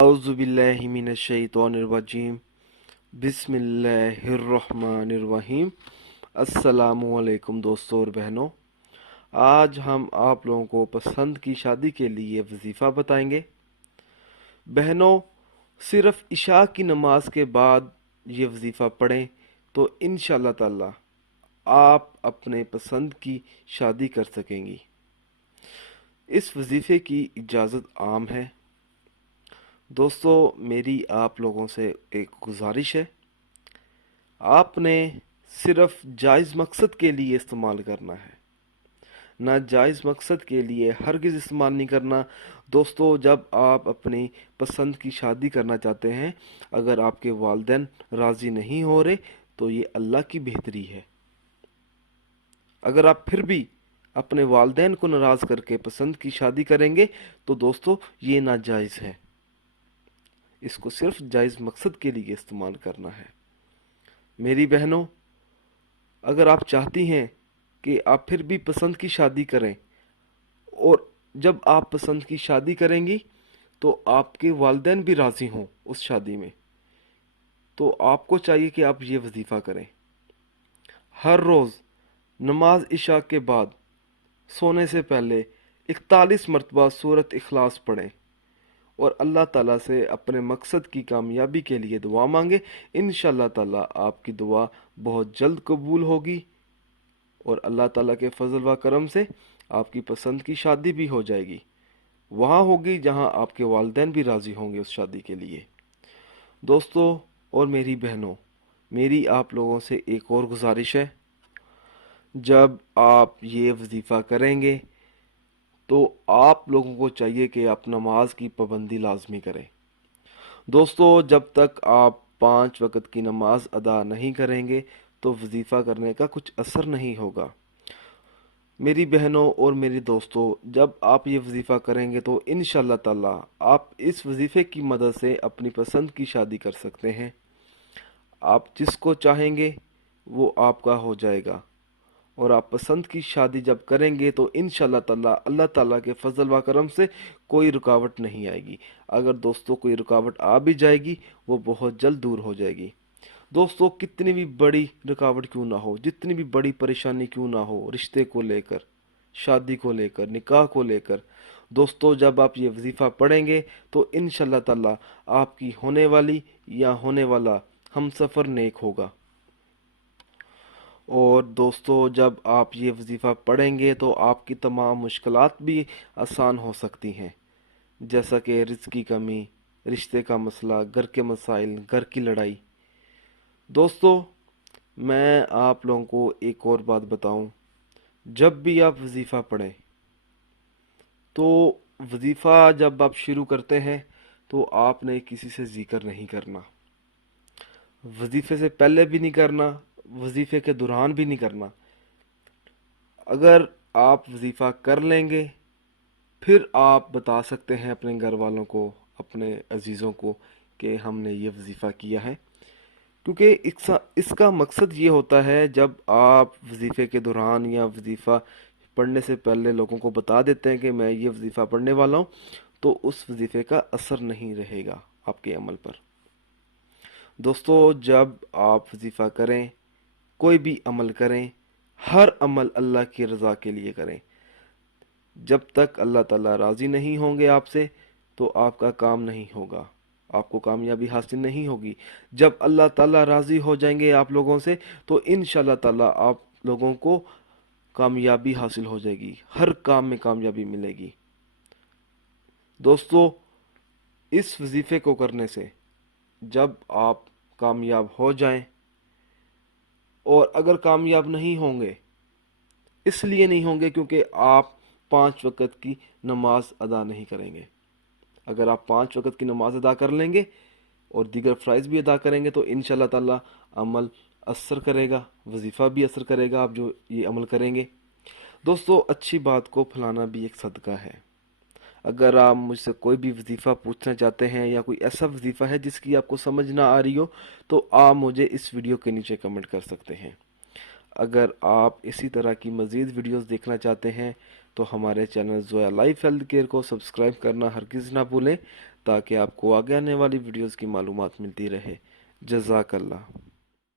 औज़ुबिल्लाहिमिनश्शैतानिर्रजीम बिस्मिल्लाहिर्रहमानिर्रहीम। अस्सलामुअलैकुम दोस्तों और बहनों, आज हम आप लोगों को पसंद की शादी के लिए वजीफ़ा बताएंगे। बहनों, सिर्फ इशा की नमाज के बाद ये वजीफ़ा पढ़ें तो इंशाअल्लाह ताला आप अपने पसंद की शादी कर सकेंगी। इस वजीफ़े की इजाज़त आम है। दोस्तों, मेरी आप लोगों से एक गुजारिश है, आपने सिर्फ जायज़ मकसद के लिए इस्तेमाल करना है, नाजायज़ मकसद के लिए हरगिज़ इस्तेमाल नहीं करना। दोस्तों, जब आप अपनी पसंद की शादी करना चाहते हैं, अगर आपके वालिदैन राज़ी नहीं हो रहे तो ये अल्लाह की बेहतरी है। अगर आप फिर भी अपने वालिदैन को नाराज़ करके पसंद की शादी करेंगे तो दोस्तों ये नाजायज़ है। इसको सिर्फ जायज़ मकसद के लिए इस्तेमाल करना है। मेरी बहनों, अगर आप चाहती हैं कि आप फिर भी पसंद की शादी करें, और जब आप पसंद की शादी करेंगी तो आपके वालिदैन भी राज़ी हों उस शादी में, तो आपको चाहिए कि आप ये वजीफ़ा करें। हर रोज़ नमाज इशा के बाद सोने से पहले 41 मरतबा सूरत इखलास पढ़ें और अल्लाह ताला से अपने मकसद की कामयाबी के लिए दुआ मांगे। इंशाअल्लाह ताला आपकी दुआ बहुत जल्द कबूल होगी और अल्लाह ताला के फजल व करम से आपकी पसंद की शादी भी हो जाएगी। वहाँ होगी जहाँ आपके वालिदैन भी राज़ी होंगे उस शादी के लिए। दोस्तों और मेरी बहनों, मेरी आप लोगों से एक और गुजारिश है, जब आप ये वजीफ़ा करेंगे तो आप लोगों को चाहिए कि आप नमाज की पाबंदी लाजमी करें। दोस्तों, जब तक आप 5 वक़्त की नमाज अदा नहीं करेंगे तो वजीफ़ा करने का कुछ असर नहीं होगा। मेरी बहनों और मेरे दोस्तों, जब आप ये वजीफ़ा करेंगे तो इंशाअल्लाह ताला आप इस वजीफ़े की मदद से अपनी पसंद की शादी कर सकते हैं। आप जिसको चाहेंगे वो आपका हो जाएगा और आप पसंद की शादी जब करेंगे तो इंशाअल्लाह ताला अल्लाह ताला के फजल व करम से कोई रुकावट नहीं आएगी। अगर दोस्तों कोई रुकावट आ भी जाएगी वो बहुत जल्द दूर हो जाएगी। दोस्तों, कितनी भी बड़ी रुकावट क्यों ना हो, जितनी भी बड़ी परेशानी क्यों ना हो, रिश्ते को लेकर, शादी को लेकर, निकाह को लेकर, दोस्तों जब आप ये वजीफ़ा पढ़ेंगे तो इंशाअल्लाह ताला आपकी होने वाली या होने वाला हम सफ़र नेक होगा। और दोस्तों, जब आप ये वजीफ़ा पढ़ेंगे तो आपकी तमाम मुश्किलात भी आसान हो सकती हैं, जैसा कि रिज़्क़ की कमी, रिश्ते का मसला, घर के मसाइल, घर की लड़ाई। दोस्तों, मैं आप लोगों को एक और बात बताऊं, जब भी आप वजीफ़ा पढ़ें तो वजीफ़ा जब आप शुरू करते हैं तो आपने किसी से जिक्र नहीं करना, वजीफ़े से पहले भी नहीं करना, वजीफ़े के दौरान भी नहीं करना। अगर आप वजीफ़ा कर लेंगे फिर आप बता सकते हैं अपने घर वालों को, अपने अजीज़ों को कि हमने ये वजीफ़ा किया है, क्योंकि इसका मकसद ये होता है, जब आप वजीफ़े के दौरान या वजीफ़ा पढ़ने से पहले लोगों को बता देते हैं कि मैं ये वजीफ़ा पढ़ने वाला हूँ, तो उस वजीफ़े का असर नहीं रहेगा आपके अमल पर। दोस्तों, जब आप वजीफ़ा करें, कोई भी अमल करें, हर अमल अल्लाह की रज़ा के लिए करें। जब तक अल्लाह ताला राज़ी नहीं होंगे आपसे तो आपका काम नहीं होगा, आपको कामयाबी हासिल नहीं होगी। जब अल्लाह ताला राज़ी हो जाएंगे आप लोगों से तो इंशाअल्लाह ताला आप लोगों को कामयाबी हासिल हो जाएगी, हर काम में कामयाबी मिलेगी। दोस्तों, इस वजीफ़े को करने से जब आप कामयाब हो जाएं, और अगर कामयाब नहीं होंगे, इसलिए नहीं होंगे क्योंकि आप 5 वक़्त की नमाज अदा नहीं करेंगे। अगर आप 5 वक़्त की नमाज अदा कर लेंगे और दीगर फ़राइज़ भी अदा करेंगे तो इंशाअल्लाह ताला अमल असर करेगा, वजीफ़ा भी असर करेगा आप जो ये अमल करेंगे। दोस्तों, अच्छी बात को फैलाना भी एक सदका है। अगर आप मुझसे कोई भी वजीफ़ा पूछना चाहते हैं या कोई ऐसा वजीफ़ा है जिसकी आपको समझ ना आ रही हो तो आप मुझे इस वीडियो के नीचे कमेंट कर सकते हैं। अगर आप इसी तरह की मज़ीद वीडियोस देखना चाहते हैं तो हमारे channel Zoya life health care को सब्सक्राइब करना हरगिज़ ना भूलें, تاکہ آپ کو آگے آنے والی ویڈیوز کی معلومات ملتی رہے۔ جزاک اللہ۔